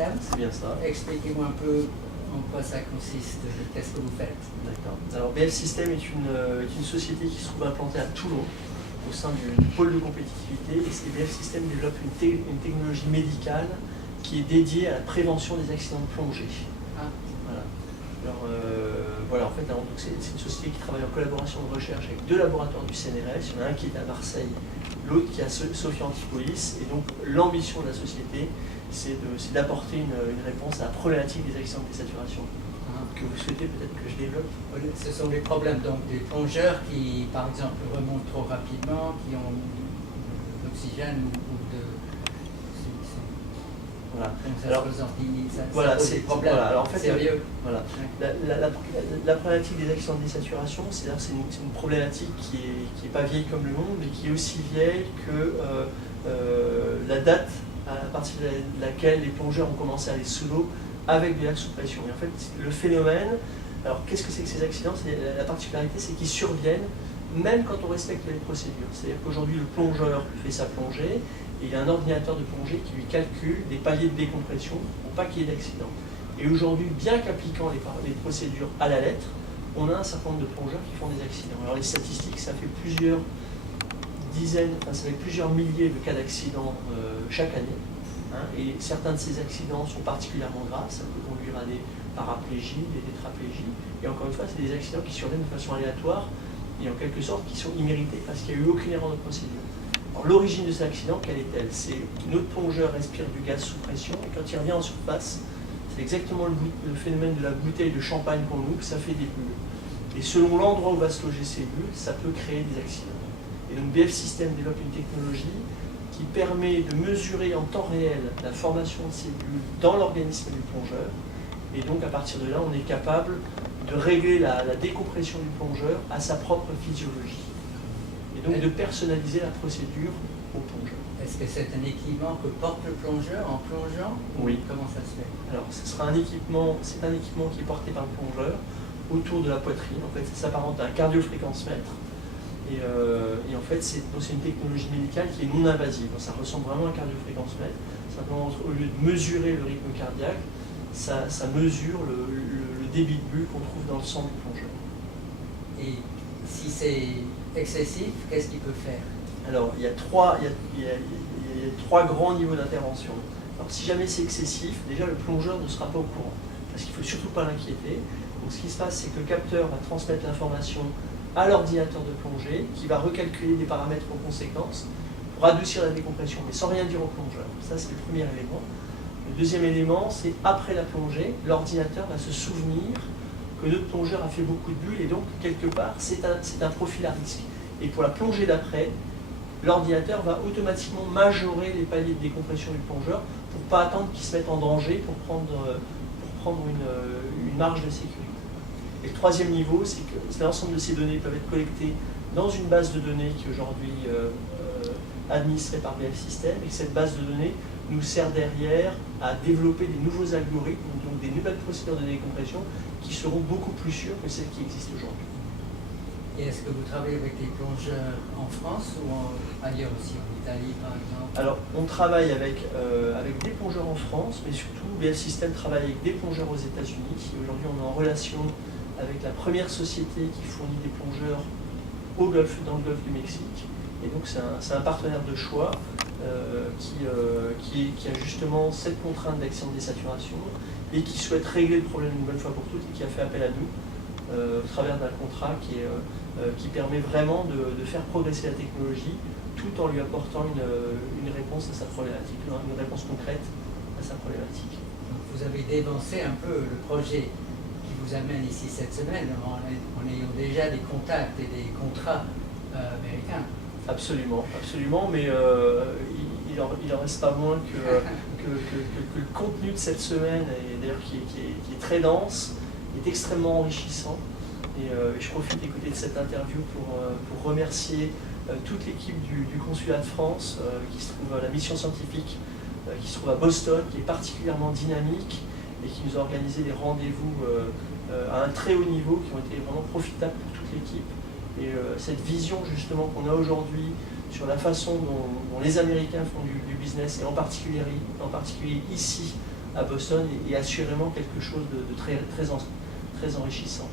Systems. C'est bien ça. Expliquez-moi un peu en quoi ça consiste, qu'est-ce que vous faites. D'accord. Alors BF System est une société qui se trouve implantée à Toulon, au sein du pôle de compétitivité. Et BF System développe une technologie médicale qui est dédiée à la prévention des accidents de plongée. Ah. Voilà. Alors, voilà, en fait, c'est une société qui travaille en collaboration de recherche avec deux laboratoires du CNRS. Il y en a un qui est à Marseille, l'autre qui est à Sophia Antipolis. Et donc, l'ambition de la société, c'est d'apporter une réponse à la problématique des accidents de désaturation. Que vous souhaitez peut-être que je développe? Ce sont des problèmes donc des plongeurs qui, par exemple, remontent trop rapidement, qui ont de l'oxygène ou de... Voilà. Alors, voilà, c'est des problèmes alors, en fait, sérieux. Voilà. La problématique des accidents de désaturation, c'est une problématique qui est pas vieille comme le monde, mais qui est aussi vieille que la date à partir de laquelle les plongeurs ont commencé à aller sous l'eau avec des lacs sous pression. Et en fait, le phénomène, alors qu'est-ce que c'est que ces accidents? La particularité, c'est qu'ils surviennent même quand on respecte les procédures. C'est-à-dire qu'aujourd'hui, le plongeur fait sa plongée, et il y a un ordinateur de plongée qui lui calcule des paliers de décompression pour pas qu'il y ait d'accident. Et aujourd'hui, bien qu'appliquant les procédures à la lettre, on a un certain nombre de plongeurs qui font des accidents. Alors les statistiques, ça fait plusieurs dizaines, enfin ça fait plusieurs milliers de cas d'accidents chaque année. Hein, et certains de ces accidents sont particulièrement graves, ça peut conduire à des paraplégies, des tétraplégies. Et encore une fois, c'est des accidents qui surviennent de façon aléatoire et en quelque sorte qui sont immérités parce qu'il n'y a eu aucune erreur de procédure. Alors l'origine de cet accident, quelle est-elle? C'est notre plongeur respire du gaz sous pression et quand il revient en surface, c'est exactement le phénomène de la bouteille de champagne qu'on loupe, ça fait des bulles. Et selon l'endroit où va se loger ces bulles, ça peut créer des accidents. Et donc BF System développe une technologie qui permet de mesurer en temps réel la formation de ces bulles dans l'organisme du plongeur. Et donc à partir de là, on est capable de régler la décompression du plongeur à sa propre physiologie. Et donc de personnaliser la procédure au plongeur. Est-ce que c'est un équipement que porte le plongeur en plongeant? Oui. Comment ça se fait? Alors ce sera un équipement qui est porté par le plongeur autour de la poitrine. En fait, ça s'apparente à un cardiofréquencemètre. Et en fait, c'est une technologie médicale qui est non invasive. Ça ressemble vraiment à un cardiofréquencemètre. Simplement, au lieu de mesurer le rythme cardiaque, ça mesure le débit de bulles qu'on trouve dans le sang du plongeur. Et si c'est excessif, qu'est-ce qu'il peut faire? Alors, il y a trois grands niveaux d'intervention. Alors, si jamais c'est excessif, déjà le plongeur ne sera pas au courant, parce qu'il ne faut surtout pas l'inquiéter. Donc, ce qui se passe, c'est que le capteur va transmettre l'information à l'ordinateur de plongée, qui va recalculer des paramètres en conséquence pour adoucir la décompression, mais sans rien dire au plongeur. Ça, c'est le premier élément. Le deuxième élément, c'est après la plongée, l'ordinateur va se souvenir que notre plongeur a fait beaucoup de bulles, et donc, quelque part, c'est un profil à risque. Et pour la plongée d'après, l'ordinateur va automatiquement majorer les paliers de décompression du plongeur pour ne pas attendre qu'il se mette en danger, pour prendre une marge de sécurité. Et le troisième niveau, c'est que l'ensemble de ces données peuvent être collectées dans une base de données qui est aujourd'hui administrée par BF System, et cette base de données nous sert derrière à développer des nouveaux algorithmes, donc des nouvelles procédures de décompression qui seront beaucoup plus sûres que celles qui existent aujourd'hui. Et est-ce que vous travaillez avec des plongeurs en France ou ailleurs aussi, en Italie par exemple? Alors, on travaille avec des plongeurs en France, mais surtout BF System travaille avec des plongeurs aux États-Unis. Aujourd'hui, on est en relation avec la première société qui fournit des plongeurs dans le golfe du Mexique. Et donc, c'est un partenaire de choix qui a justement cette contrainte d'accident de désaturation et qui souhaite régler le problème une bonne fois pour toutes et qui a fait appel à nous au travers d'un contrat qui permet vraiment de faire progresser la technologie tout en lui apportant une réponse à sa problématique, une réponse concrète à sa problématique. Donc vous avez dévancé un peu le projet qui vous amène ici cette semaine en ayant déjà des contacts et des contrats américains. Absolument, absolument, mais il en reste pas moins que le contenu de cette semaine, et d'ailleurs qui est très dense, est extrêmement enrichissant. Et je profite d'écouter de cette interview pour remercier toute l'équipe du Consulat de France, qui se trouve à la mission scientifique, qui se trouve à Boston, qui est particulièrement dynamique et qui nous a organisé des rendez-vous à un très haut niveau qui ont été vraiment profitables pour toute l'équipe. Et cette vision justement qu'on a aujourd'hui sur la façon dont les Américains font du business, et en particulier ici à Boston est assurément quelque chose de très enrichissant.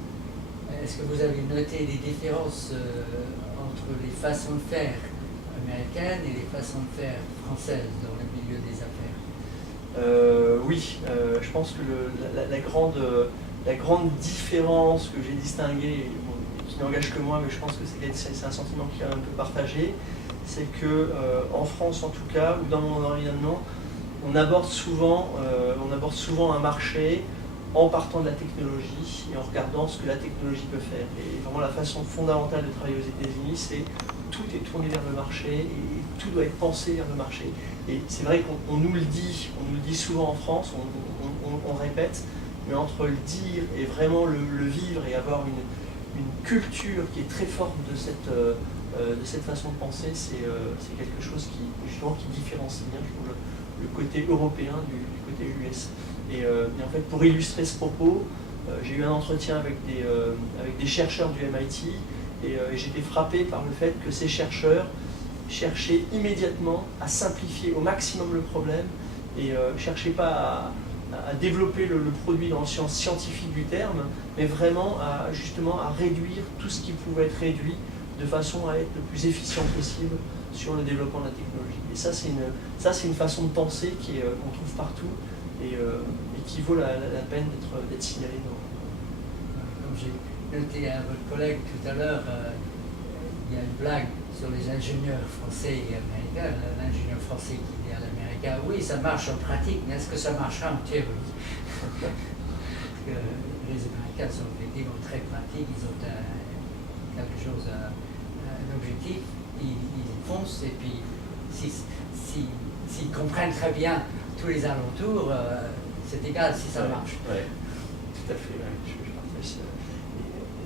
Est-ce que vous avez noté des différences entre les façons de faire américaines et les façons de faire françaises dans le milieu des affaires? Oui, je pense que la grande différence que j'ai distinguée, qui n'engage que moi, mais je pense que c'est un sentiment qui est un peu partagé, c'est que en France en tout cas, ou dans mon environnement, on aborde souvent un marché en partant de la technologie et en regardant ce que la technologie peut faire. Et vraiment la façon fondamentale de travailler aux États-Unis, c'est tout est tourné vers le marché et tout doit être pensé vers le marché. Et c'est vrai qu'on nous le dit souvent en France, on répète, mais entre le dire et vraiment le vivre et avoir une culture qui est très forte de cette façon de penser, c'est quelque chose qui différencie bien, je trouve, le côté européen du côté US. Et en fait, pour illustrer ce propos, j'ai eu un entretien avec des chercheurs du MIT et j'étais frappé par le fait que ces chercheurs cherchaient immédiatement à simplifier au maximum le problème et ne cherchaient pas à développer le produit dans le sens scientifique du terme, mais vraiment justement à réduire tout ce qui pouvait être réduit de façon à être le plus efficient possible sur le développement de la technologie. Et ça, c'est une façon de penser qu'on trouve partout et qui vaut la peine d'être signalée. Comme j'ai noté à votre collègue tout à l'heure, il y a une blague sur les ingénieurs français et américains. L'ingénieur français qui dit à l'américain, oui, ça marche en pratique, mais est-ce que ça marchera en théorie? Parce que les Américains sont effectivement très pratiques, ils ont quelque chose, un objectif, ils foncent, et puis s'ils comprennent très bien tous les alentours, c'est égal si ça marche. Oui, tout à fait, je partage ça.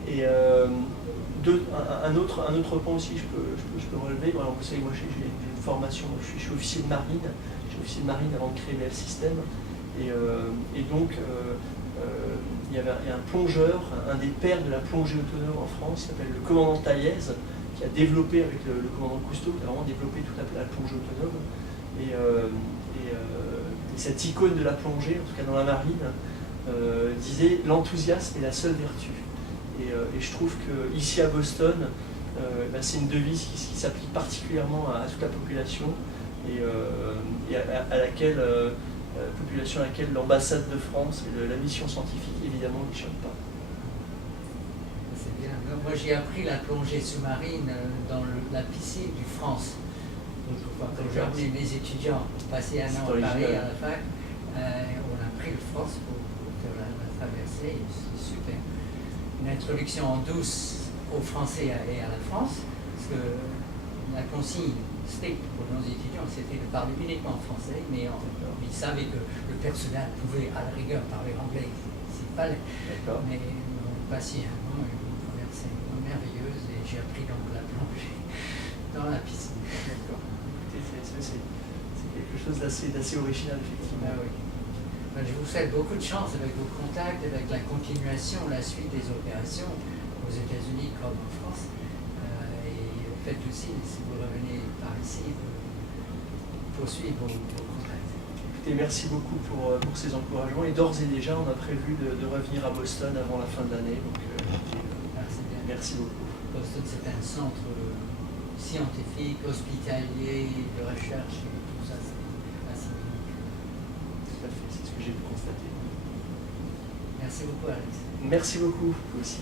Et un autre point aussi je peux relever. Alors, vous savez, moi j'ai une formation, je suis officier de marine. J'ai officier de marine avant de créer le système. Et donc, il y a un plongeur, un des pères de la plongée autonome en France, qui s'appelle le commandant Taillez, qui a développé avec le commandant Cousteau, qui a vraiment développé toute la plongée autonome. Et cette icône de la plongée, en tout cas dans la marine, disait « l'enthousiasme est la seule vertu ». Et je trouve qu'ici à Boston, c'est une devise qui s'applique particulièrement à toute la population et à laquelle l'ambassade de France et la mission scientifique évidemment n'échappe pas. C'est bien. Moi j'ai appris la plongée sous-marine dans la piscine du France. Quand j'ai emmené mes étudiants passer un an à Paris à la fac, on a pris le France pour faire la traversée, c'est super. Une introduction en douce aux Français et à la France, parce que la consigne stricte pour nos étudiants, c'était de parler uniquement français, mais ils savaient que le personnel pouvait à la rigueur parler anglais s'il fallait. Mais on a passé un an, une traversée merveilleuse, et j'ai appris donc la plongée dans la piscine. C'est quelque chose d'assez original, effectivement. Ah oui. Je vous souhaite beaucoup de chance avec vos contacts, avec la continuation, la suite des opérations aux États-Unis comme en France. Et faites aussi, si vous revenez par ici, poursuivre vos contacts. Écoutez, merci beaucoup pour ces encouragements. Et d'ores et déjà, on a prévu de revenir à Boston avant la fin de l'année. Donc, merci beaucoup. Boston, c'est un centre scientifique, hospitalier, de recherche, tout ça, c'est assez unique. Tout à fait, c'est ce que j'ai pu constater. Merci beaucoup, Alex. Merci beaucoup, vous aussi.